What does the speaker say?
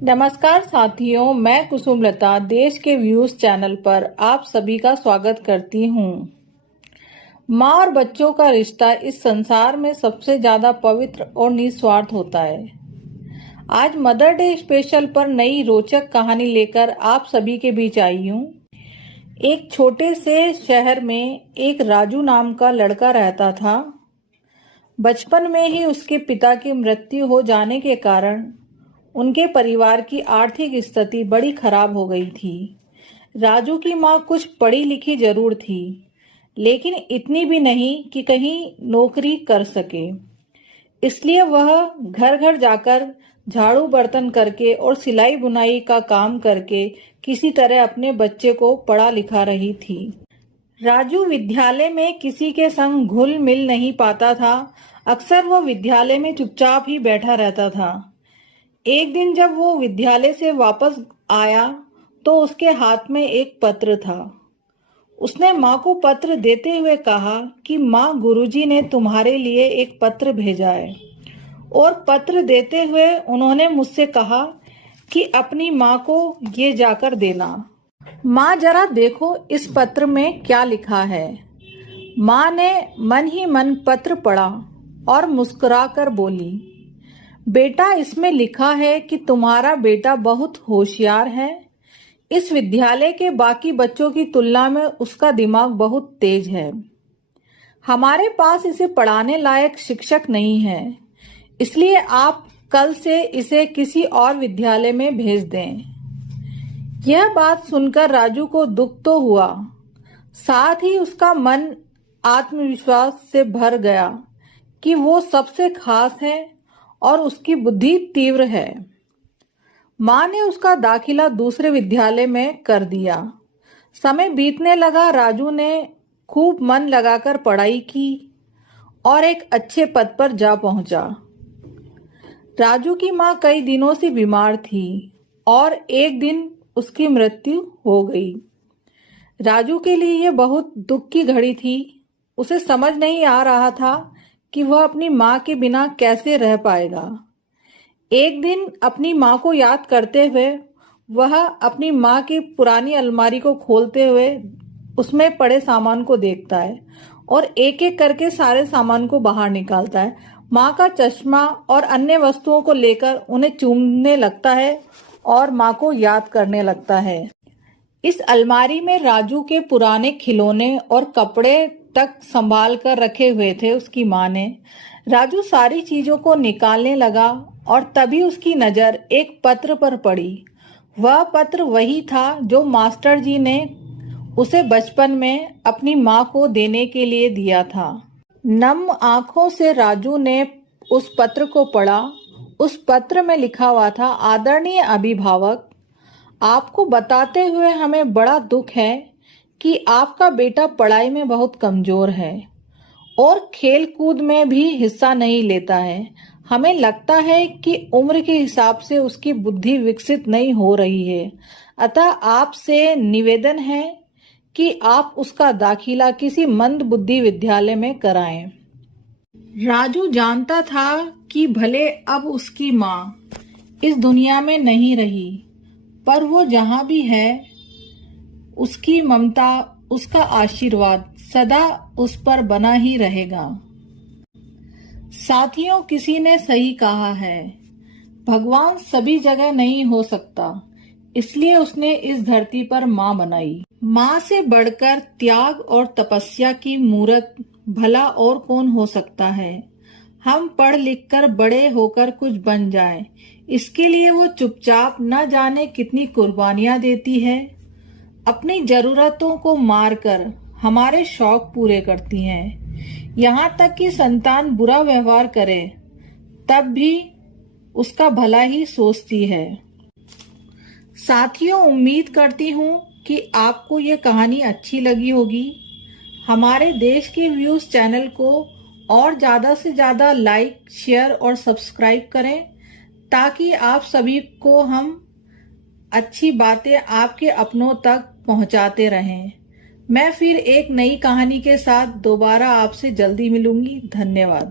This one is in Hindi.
नमस्कार साथियों, मैं कुसुमलता देश के व्यूज चैनल पर आप सभी का स्वागत करती हूँ। माँ और बच्चों का रिश्ता इस संसार में सबसे ज्यादा पवित्र और निस्वार्थ होता है। आज मदर डे स्पेशल पर नई रोचक कहानी लेकर आप सभी के बीच आई हूँ। एक छोटे से शहर में एक राजू नाम का लड़का रहता था। बचपन में ही उसके पिता की मृत्यु हो जाने के कारण उनके परिवार की आर्थिक स्थिति बड़ी खराब हो गई थी। राजू की माँ कुछ पढ़ी लिखी जरूर थी, लेकिन इतनी भी नहीं कि कहीं नौकरी कर सके। इसलिए वह घर घर जाकर झाड़ू बर्तन करके और सिलाई बुनाई का काम करके किसी तरह अपने बच्चे को पढ़ा लिखा रही थी। राजू विद्यालय में किसी के संग घुल मिल नहीं पाता था। अक्सर वो विद्यालय में चुपचाप ही बैठा रहता था। एक दिन जब वो विद्यालय से वापस आया तो उसके हाथ में एक पत्र था। उसने माँ को पत्र देते हुए कहा कि माँ, गुरुजी ने तुम्हारे लिए एक पत्र भेजा है। और पत्र देते हुए उन्होंने मुझसे कहा कि अपनी माँ को ये जाकर देना। माँ, जरा देखो इस पत्र में क्या लिखा है। माँ ने मन ही मन पत्र पढ़ा और मुस्कुराकर बोली, बेटा, इसमें लिखा है कि तुम्हारा बेटा बहुत होशियार है। इस विद्यालय के बाकी बच्चों की तुलना में उसका दिमाग बहुत तेज है। हमारे पास इसे पढ़ाने लायक शिक्षक नहीं है, इसलिए आप कल से इसे किसी और विद्यालय में भेज दें। यह बात सुनकर राजू को दुख तो हुआ, साथ ही उसका मन आत्मविश्वास से भर गया कि वो सबसे खास है और उसकी बुद्धि तीव्र है। माँ ने उसका दाखिला दूसरे विद्यालय में कर दिया। समय बीतने लगा। राजू ने खूब मन लगाकर पढ़ाई की और एक अच्छे पद पर जा पहुंचा। राजू की माँ कई दिनों से बीमार थी और एक दिन उसकी मृत्यु हो गई। राजू के लिए यह बहुत दुख की घड़ी थी। उसे समझ नहीं आ रहा था कि वह अपनी माँ के बिना कैसे रह पाएगा। एक दिन अपनी माँ को याद करते हुए वह अपनी माँ की पुरानी अलमारी को खोलते हुए उसमें पड़े सामान को देखता है और एक एक करके सारे सामान को बाहर निकालता है। माँ का चश्मा और अन्य वस्तुओं को लेकर उन्हें चूमने लगता है और माँ को याद करने लगता है। इस अलमारी में राजू के पुराने खिलौने और कपड़े तक संभाल कर रखे हुए थे उसकी माँ ने। राजू सारी चीजों को निकालने लगा और तभी उसकी नजर एक पत्र पर पड़ी। वह पत्र वही था जो मास्टर जी ने उसे बचपन में अपनी माँ को देने के लिए दिया था। नम आंखों से राजू ने उस पत्र को पढ़ा। उस पत्र में लिखा हुआ था, आदरणीय अभिभावक, आपको बताते हुए हमें बड़ा दुख है कि आपका बेटा पढ़ाई में बहुत कमजोर है और खेल कूद में भी हिस्सा नहीं लेता है। हमें लगता है कि उम्र के हिसाब से उसकी बुद्धि विकसित नहीं हो रही है। अतः आपसे निवेदन है कि आप उसका दाखिला किसी मंद बुद्धि विद्यालय में कराएं। राजू जानता था कि भले अब उसकी माँ इस दुनिया में नहीं रही, पर वो जहां भी है उसकी ममता, उसका आशीर्वाद सदा उस पर बना ही रहेगा। साथियों, किसी ने सही कहा है, भगवान सभी जगह नहीं हो सकता, इसलिए उसने इस धरती पर माँ बनाई। माँ से बढ़कर त्याग और तपस्या की मूरत भला और कौन हो सकता है। हम पढ़ लिख कर बड़े होकर कुछ बन जाएं, इसके लिए वो चुपचाप न जाने कितनी कुर्बानियां देती है। अपनी जरूरतों को मारकर हमारे शौक पूरे करती हैं। यहाँ तक कि संतान बुरा व्यवहार करे तब भी उसका भला ही सोचती है। साथियों, उम्मीद करती हूँ कि आपको ये कहानी अच्छी लगी होगी। हमारे देश के व्यूज चैनल को और ज्यादा से ज्यादा लाइक, शेयर और सब्सक्राइब करें ताकि आप सभी को हम अच्छी बातें आपके अपनों तक पहुंचाते रहें। मैं फिर एक नई कहानी के साथ दोबारा आपसे जल्दी मिलूंगी। धन्यवाद।